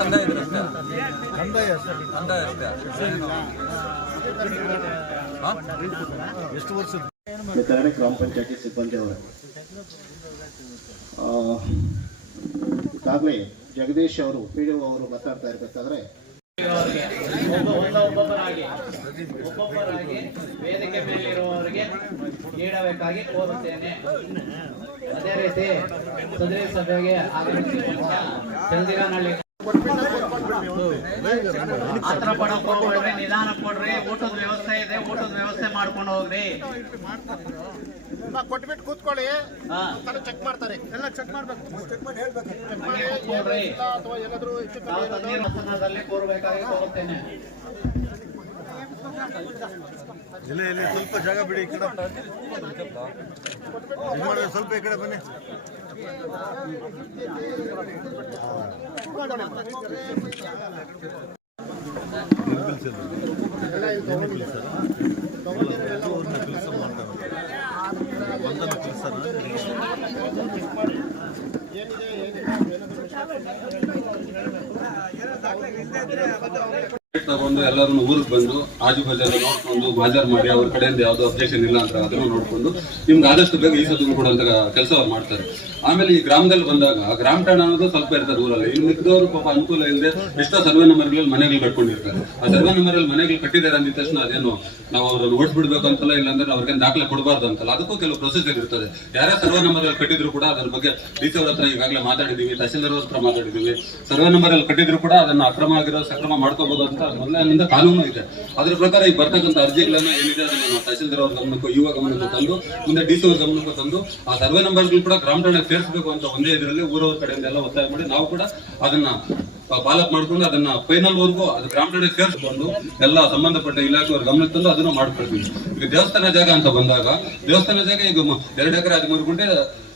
ಕಂದಾಯ ಅಷ್ಟೇ? ಕಂದಾಯ ಅಷ್ಟೇ. ಎಷ್ಟು ವರ್ಷ ಮೆತ್ತರಣೆ ಗ್ರಾಮ ಪಂಚಾಯತಿ ಸಿಬ್ಬಂದಿ ಅವರೇ. ಈಗಾಗಲೇ ಜಗದೀಶ್ ಅವರು ಪಿ ಡಿ ಅವರು ಮಾತಾಡ್ತಾ ಇರ್ಬೇಕಾದ್ರೆ ಒಬ್ಬೊಬ್ಬರಾಗಿ ಒಬ್ಬೊಬ್ಬರಾಗಿ ವೇದಿಕೆ ಮೇಲಿರುವವರಿಗೆ ನೀಡಬೇಕಾಗಿ ಕೋರುತ್ತೇನೆ ಅದೇ ರೀತಿ ಸದರಿ ಸಭೆಗೆ ಆಗಮಿಸಿ ಚಂದಿರನಹಳ್ಳಿ ಹತ್ರ ಪಡಕ್ ಹೋಗ್ಬೇಡ್ರಿ ನಿಧಾನ ಕೊಡ್ರಿ ಊಟದ ವ್ಯವಸ್ಥೆ ಇದೆ ಊಟದ ವ್ಯವಸ್ಥೆ ಮಾಡ್ಕೊಂಡು ಹೋಗ್ರಿ ಕೊಟ್ಬಿಟ್ಟು ಕೂತ್ಕೊಳ್ಳಿ ಚೆಕ್ ಮಾಡ್ತಾರೆ ಎಲ್ಲ ಚೆಕ್ ಮಾಡ್ಬೇಕು ಚೆಕ್ ಮಾಡಿ ತಣ್ಣೀರು ಕೂರಬೇಕಾಗಿ ಕೋರುತ್ತೇನೆ ಇಲ್ಲ ಇಲ್ಲ ಸ್ವಲ್ಪ ಜಾಗ ಬಿಡಿ ಈ ಕಡೆ. ಇದು ಮಾಡಿ, ಸ್ವಲ್ಪ ಈ ಕಡೆ ಬನ್ನಿ. ತಗೊಂಡು ಎಲ್ಲರೂ ಊರಿಗೆ ಬಂದು ಆಜು ಬಾಜಾರ ನೋಡ್ಕೊಂಡು ಬಾಜಾರ್ ಮಾಡಿ ಅವ್ರ ಕಡೆಯಿಂದ ಯಾವ್ದು ಅಬ್ಜೆಕ್ಷನ್ ಇಲ್ಲ ಅಂತ ಅದನ್ನು ನೋಡ್ಕೊಂಡು ನಿಮ್ಗೆ ಆದಷ್ಟು ಬೇಗ ಈ ಸದ್ದು ಕೊಡುವಂತ ಕೆಲಸ ಅವ್ರು ಮಾಡ್ತಾರೆ. ಆಮೇಲೆ ಈ ಗ್ರಾಮದಲ್ಲಿ ಬಂದಾಗ ಗ್ರಾಮ ಠಾಣ ಅನ್ನೋದು ಸ್ವಲ್ಪ ಇರ್ತಾರೆ ಊರಲ್ಲಿ. ಇನ್ನು ಮಿಕ್ಕಿದವರು ಪಾಪ ಅನುಕೂಲ ಇಲ್ಲದೆ ಎಷ್ಟೋ ಸರ್ವೆ ನಂಬರ್ಗಳಲ್ಲಿ ಮನೆಗಳು ಕಟ್ಕೊಂಡಿರ್ತಾರೆ. ಆ ಸರ್ವೆ ನಂಬರಲ್ಲಿ ಮನೆಗಳು ಕಟ್ಟಿದ್ದಾರೆ ಅಂದಿದ ತಕ್ಷಣ ಅದೇನು ನಾವು ಅವ್ರನ್ನ ಓಡಿಸ್ಬಿಡ್ಬೇಕು ಅಂತಲ್ಲ, ಇಲ್ಲಾಂದ್ರೆ ಅವ್ರಿಗೆ ದಾಖಲೆ ಕೊಡಬಾರ್ದು ಅಂತಲ್ಲ. ಅದಕ್ಕೂ ಕೆಲವು ಪ್ರೊಸೀಜರ್ ಇರ್ತದೆ. ಯಾರೇ ಸರ್ವೆ ನಂಬರ್ ಅಲ್ಲಿ ಕಟ್ಟಿದ್ರು ಕೂಡ ಅದ್ರ ಬಗ್ಗೆ ಡಿ ಅವ್ರ ಹತ್ರ ಈಗಾಗಲೇ ಮಾತಾಡಿದೀವಿ, ತಹಸೀಲ್ದಾರ್ ಹತ್ರ ಮಾತಾಡಿದೀವಿ. ಸರ್ವೆ ನಂಬರ್ ಅಲ್ಲಿ ಕಟ್ಟಿದ್ರು ಕೂಡ ಅದನ್ನ ಅಕ್ರಮ ಆಗಿರೋ, ಸಕ್ರಮ ಮಾಡ್ಕೋಬಹುದು ಅಂತ ಮೊದಲಿನಿಂದ ಕಾನೂನು ಇದೆ. ಅದ್ರ ಪ್ರಕಾರ ಈಗ ಬರ್ತಕ್ಕಂಥ ಅರ್ಜಿಗಳನ್ನ ಏನಿದೆ ಅದನ್ನ ತಹಸೀಲ್ದಾರ್ ಅವ್ರ ಗಮನಕ್ಕೂ, ಯುವ ಗಮನಕ್ಕೂ ತಂದು, ಮುಂದೆ ಡಿ ಸಿ ಅವ್ರ ಗಮನಕ್ಕೂ ತಂದು, ಆ ಸರ್ವೆ ನಂಬರ್ಗಳು ಕೂಡ ಗ್ರಾಮ ಠಾಣೆ ಸೇರಿಸಬೇಕು ಅಂತ ಒಂದೇ ಇದರಲ್ಲಿ ಊರವ್ರ ಕಡೆಯಿಂದ ಎಲ್ಲ ಒತ್ತಾಯ ಮಾಡಿ ನಾವು ಕೂಡ ಅದನ್ನ ಪಾಲಕ್ ಮಾಡ್ಕೊಂಡು ಅದನ್ನ ಫೈನಲ್ ವರ್ಗು ಅದು ಗ್ರಾಮ ಠಾಣೆ ಸೇರಿಸ್ಕೊಂಡು ಎಲ್ಲ ಸಂಬಂಧಪಟ್ಟ ಇಲಾಖೆಯವ್ರ ಗಮನಕ್ಕೆ ತಂದು ಅದನ್ನ ಮಾಡ್ಕೊಳ್ತೀವಿ. ದೇವಸ್ಥಾನ ಜಾಗ ಅಂತ ಬಂದಾಗ, ದೇವಸ್ಥಾನ ಜಾಗ ಈಗ ಎರಡು ಎಕರೆ ಹದಿಮೂರು ಗುಂಟೆ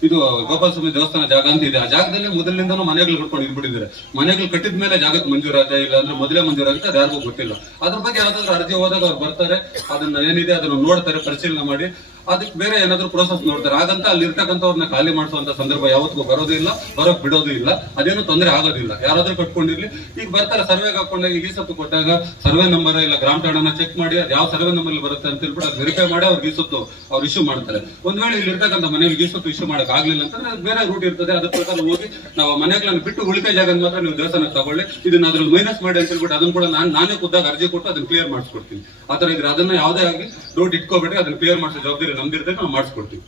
ಇದು ಗೋಪಾಲ ಸ್ವಾಮಿ ದೇವಸ್ಥಾನ ಜಾಗ ಅಂತ ಇದೆ. ಆ ಜಾಗದಲ್ಲಿ ಮೊದಲಿನಿಂದನೂ ಮನೆಗಳು ಕಟ್ಕೊಂಡು ಇದ್ಬಿಟ್ಟಿದ್ದಾರೆ ಮನೆಗಳು ಕಟ್ಟಿದ ಮೇಲೆ ಜಾಗಕ್ಕೆ ಮಂಜೂರಾತ ಇಲ್ಲ ಅಂದ್ರೆ ಮೊದಲೇ ಮಂಜೂರಾಗುತ್ತೆ ಅದು ಯಾರಿಗೂ ಗೊತ್ತಿಲ್ಲ. ಅದ್ರ ಬಗ್ಗೆ ಯಾವ್ದಾದ್ರು ಅರ್ಜಿ ಹೋದಾಗ ಅವ್ರು ಬರ್ತಾರೆ, ಅದನ್ನ ಏನಿದೆ ಅದನ್ನ ನೋಡ್ತಾರೆ, ಪರಿಶೀಲನೆ ಮಾಡಿ. ಅದಕ್ಕೆ ಬೇರೆ ಏನಾದ್ರು ಪ್ರೋಸೆಸ್ ನೋಡ್ತಾರೆ. ಹಾಗಂತ ಅಲ್ಲಿ ಇರ್ತಕ್ಕಂಥವ್ರನ್ನ ಖಾಲಿ ಮಾಡಿಸುವಂತ ಸಂದರ್ಭ ಯಾವತ್ತಿಗೂ ಬರೋದಿಲ್ಲ ಬರೋಕ್ ಬಿಡೋದು ಇಲ್ಲ. ಅದೇನು ತೊಂದರೆ ಆಗೋದಿಲ್ಲ. ಯಾರಾದ್ರೂ ಕಟ್ಕೊಂಡಿರ್ಲಿ. ಈಗ ಬರ್ತಾರೆ, ಸರ್ವೆಗೆ ಹಾಕೊಂಡಾಗ ಈ ಸತ್ತು ಕೊಟ್ಟಾಗ ಸರ್ವೆ ನಂಬರ್ ಇಲ್ಲ, ಗ್ರಾಮ ಠಾಣನ ಚೆಕ್ ಮಾಡಿ ಯಾವ ಸರ್ವೆ ನಂಬರ್ ಬರುತ್ತೆ ಅಂತ ಹೇಳ್ಬಿಟ್ಟು ವೆರಿಫೈ ಮಾಡಿ ಅವ್ರಿಗೆ ಗೀಸೊತ್ತು ಸತ್ತು ಅವ್ರು ಇಶ್ಯೂ ಮಾಡ್ತಾರೆ. ಒಂದ್ ವೇಳೆ ಇಲ್ಲಿ ಇರ್ತಕ್ಕಂಥ ಮನೆಗೆ ಗೀಸೊತ್ತು ಇಶ್ಯೂ ಮಾಡಕ್ ಆಗ್ಲಿಲ್ಲ ಅಂತಂದ್ರೆ ಬೇರೆ ರೂಟ್ ಇರ್ತದೆ, ಅದ್ರ ಪ್ರಕಾರ ಹೋಗಿ ನಾವು ಮನೆಗಳನ್ನು ಬಿಟ್ಟು ಉಳಿಕೆ ಜಾಗ ಮಾತ್ರ ನೀವು ದೇವಸ್ಥಾನ ತಗೊಳ್ಳಿ. ಇದನ್ನ ಅದ್ರಲ್ಲಿ ಮೈನಸ್ ಮಾಡಿ ಅಂತ ಹೇಳ್ಬಿಟ್ಟು ಅದನ್ನ ಕೂಡ ನಾನು, ನಾನೇ ಖುದ್ದಾಗ ಅರ್ಜಿ ಕೊಟ್ಟು ಅದನ್ನ ಕ್ಲಿಯರ್ ಮಾಡಿಸ್ಕೊಡ್ತೀನಿ. ಆತರ ಇದ್ರೆ ಅದನ್ನ ಯಾವುದೇ ಆಗಿ ರೂಟ್ ಇಟ್ಕೋಬೇಡಿ ಅದನ್ನ ಕ್ಲಿಯರ್ ಮಾಡಿಸೋ ಜವಾಬ್ದಾರಿ ನಮ್ದಿರ್ತದೆ, ನಾವು ಮಾಡಿಸ್ಕೊಡ್ತೀವಿ.